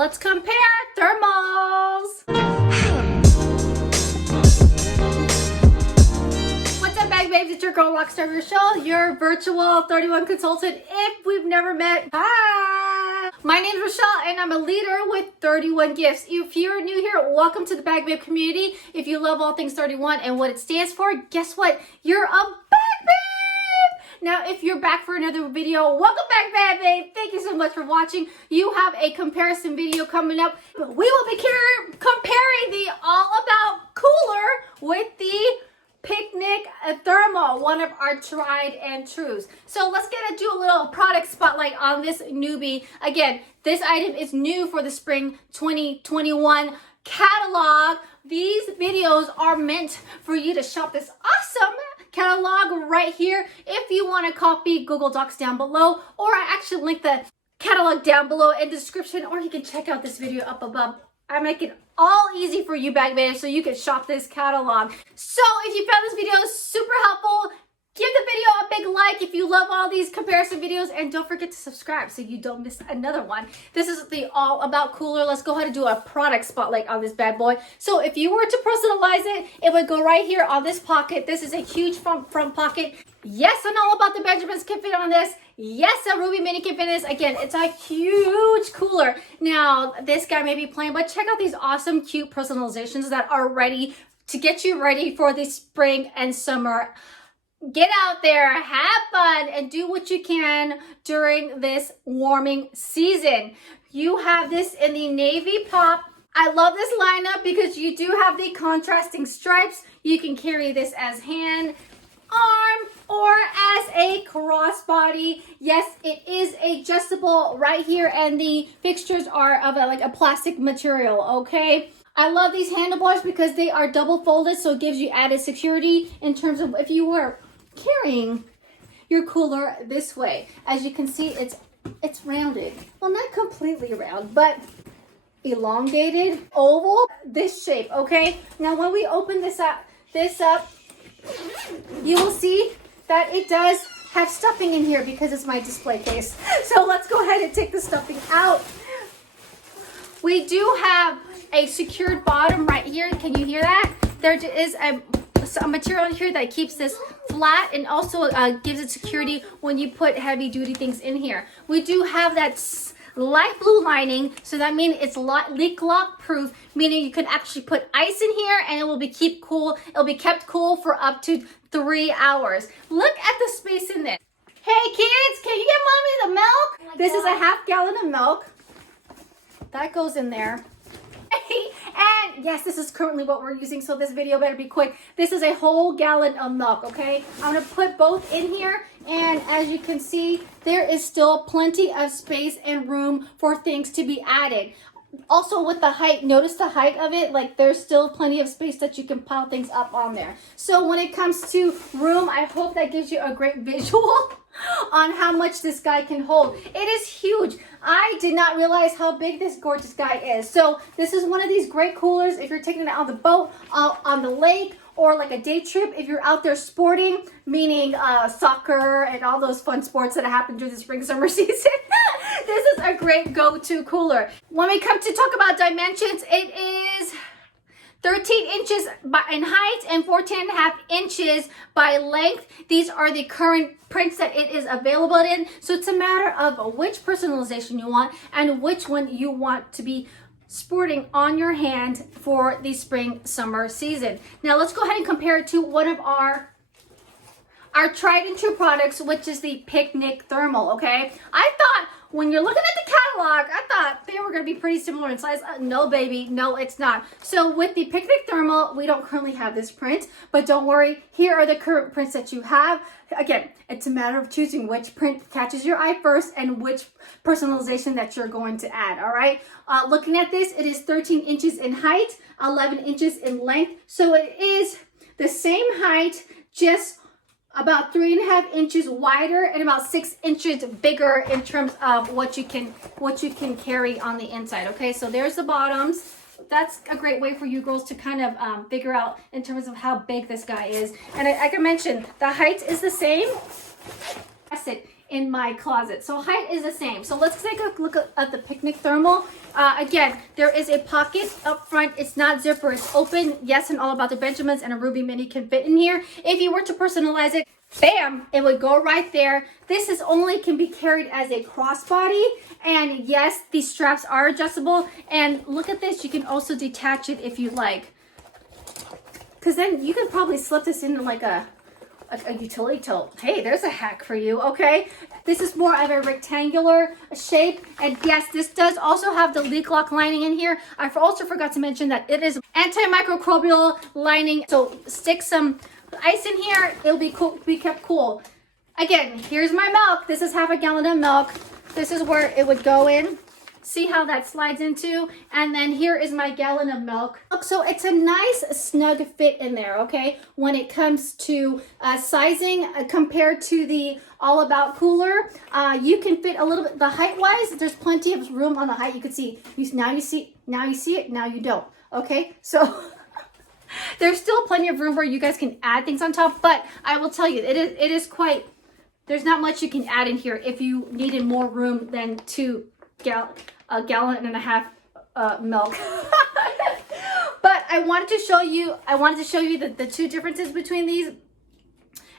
Let's compare thermals. What's up, bag babes? It's your girl, Rockstar Rochelle, your virtual 31 consultant. If we've never met, hi. My name's Rochelle, and I'm a leader with 31 gifts. If you're new here, welcome to the Bag Babe community. If you love all things 31 and what it stands for, guess what? You're a bag babe. Now, if you're back for another video, welcome back, bag babe. Thank you so much for watching. You have a comparison video coming up. We will be comparing the All About Cooler with the Picnic Thermal, one of our tried and trues. So let's do a little product spotlight on this newbie. Again, this item is new for the spring 2021 catalog. These videos are meant for you to shop this awesome catalog right here. If you want to copy, Google Docs down below, or I actually link the catalog down below in the description, or you can check out this video up above. I make it all easy for you, bag babes, so you can shop this catalog. So if you found this video super helpful, give the video a big like if you love all these comparison videos, and don't forget to subscribe so you don't miss another one. This is the All About Cooler. Let's go ahead and do a product spotlight on this bad boy. So if you were to personalize it, it would go right here on this pocket. This is a huge front pocket. Yes, I know about the Benjamins can fit on this. Yes, a Ruby Mini can fit in this. Again, it's a huge cooler. Now, this guy may be plain, but check out these awesome, cute personalizations that are ready to get you ready for the spring and summer. Get out there, have fun, and do what you can during this warming season. You have this in the navy pop. I love this lineup because you do have the contrasting stripes. You can carry this as hand, arm, or as a crossbody. Yes, it is adjustable right here, and the fixtures are of like a plastic material, okay? I love these handlebars because they are double folded, so it gives you added security in terms of if you were carrying your cooler this way. As you can see, it's rounded. Well, not completely round, but elongated, oval, this shape, okay? Now, when we open this up, you will see that it does have stuffing in here because it's my display case. So let's go ahead and take the stuffing out. We do have a secured bottom right here. Can you hear that? There is a material in here that keeps this flat and also gives it security when you put heavy duty things in here. We do have that light blue lining, so that means it's leak lock proof, meaning you can actually put ice in here and it will be kept cool for up to 3 hours. Look at the space in this. Hey kids, can you get mommy the milk? This is a half gallon of milk that goes in there. And yes, this is currently what we're using, so this video better be quick. This is a whole gallon of milk, okay? I'm gonna put both in here, and as you can see, there is still plenty of space and room for things to be added. Also with the height, notice the height of it, like there's still plenty of space that you can pile things up on there. So when it comes to room, I hope that gives you a great visual on how much this guy can hold. It is huge. I did not realize how big this gorgeous guy is. So this is one of these great coolers if you're taking it out on the boat, on the lake, or like a day trip if you're out there sporting, meaning soccer and all those fun sports that happen during the spring summer season. This is a great go-to cooler. When we come to talk about dimensions, it is 13 inches in height and 14.5 inches by length. These are the current prints that it is available in. So it's a matter of which personalization you want and which one you want to be sporting on your hand for the spring summer season. Now let's go ahead and compare it to one of our tried and true products, which is the Picnic Thermal, okay? I thought when you're looking at the catalog, I thought they were going to be pretty similar in size. No, baby. No, it's not. So with the Picnic Thermal, we don't currently have this print, but don't worry. Here are the current prints that you have. Again, it's a matter of choosing which print catches your eye first and which personalization that you're going to add, all right? Looking at this, it is 13 inches in height, 11 inches in length. So it is the same height, just about 3.5 inches wider and about 6 inches bigger in terms of what you can carry on the inside. Okay, so there's the bottoms. That's a great way for you girls to kind of figure out in terms of how big this guy is. And like I mentioned, the height is the same. in my closet. So height is the same. So let's take a look at the Picnic Thermal. Again, there is a pocket up front. It's not zipper, it's open. Yes, and all about the Benjamins, and a Ruby Mini can fit in here. If you were to personalize it, bam, it would go right there. This is only can be carried as a crossbody, and yes, these straps are adjustable. And look at this, you can also detach it if you like, because then you could probably slip this into like a utility tote. Hey, there's a hack for you. Okay, this is more of a rectangular shape, and yes, this does also have the leak lock lining in here. I also forgot to mention that it is antimicrobial lining, so stick some ice in here, it'll be cool, be kept cool. Again, here's my milk. This is half a gallon of milk. This is where it would go in. See how that slides into? And then here is my gallon of milk. So it's a nice snug fit in there, okay? When it comes to sizing compared to the All About cooler, you can fit a little bit, the height wise, there's plenty of room on the height. You can see, now you see it, now you don't, okay? So there's still plenty of room where you guys can add things on top, but I will tell you, it is quite, there's not much you can add in here if you needed more room than a gallon and a half milk. But I wanted to show you the two differences between these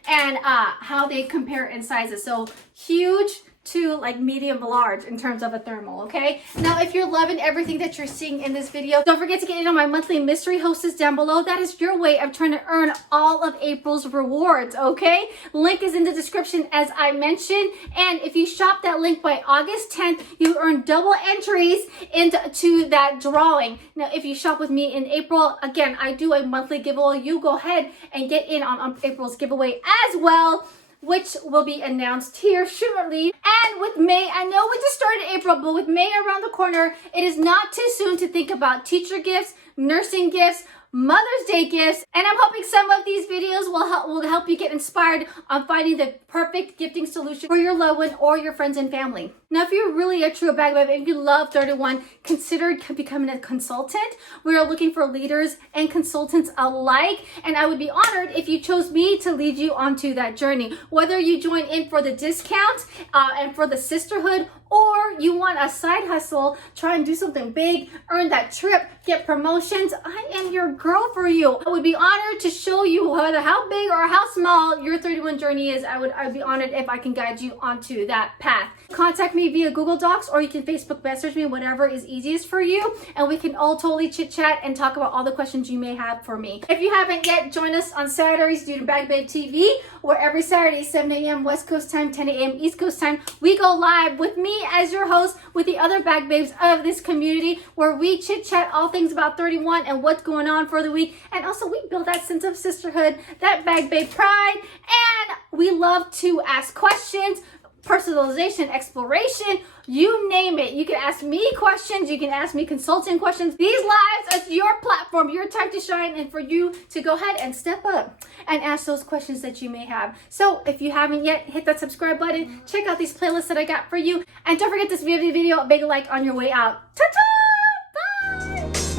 and how they compare in sizes. So huge to like medium large in terms of a thermal. Okay, now if you're loving everything that you're seeing in this video, don't forget to get in on my monthly mystery hostess down below. That is your way of trying to earn all of April's rewards. Okay, link is in the description as I mentioned, and if you shop that link by August 10th, you earn double entries into that drawing. Now if you shop with me in April, again, I do a monthly giveaway. You go ahead and get in on April's giveaway as well, which will be announced here shortly. And with May, I know we just started April, but with May around the corner, it is not too soon to think about teacher gifts, nursing gifts, Mother's Day gifts, and I'm hoping some of these videos will help you get inspired on finding the perfect gifting solution for your loved one or your friends and family. Now, if you're really a true bag babe and you love 31, consider becoming a consultant. We are looking for leaders and consultants alike, and I would be honored if you chose me to lead you onto that journey. Whether you join in for the discount and for the sisterhood, or you want a side hustle, try and do something big, earn that trip, get promotions, I am your girl for you. I would be honored to show you whether how big or how small your 31 journey is. I'd be honored if I can guide you onto that path. Contact me via Google Docs, or you can Facebook message me, whatever is easiest for you, and we can all totally chit chat and talk about all the questions you may have for me. If you haven't yet, join us on Saturdays due to Bag Babe TV, where every Saturday 7 a.m. West Coast time, 10 a.m. East Coast time, we go live with me as your host with the other Bag Babes of this community, where we chit chat all things about 31 and what's going on for the week, and also we build that sense of sisterhood, that Bag Babe pride, and we love to ask questions, personalization, exploration, you name it. You can ask me questions, you can ask me consulting questions. These lives are your platform, your time to shine, and for you to go ahead and step up and ask those questions that you may have. So if you haven't yet, hit that subscribe button, check out these playlists that I got for you, and don't forget this video, a big like on your way out. Ta-ta! Bye!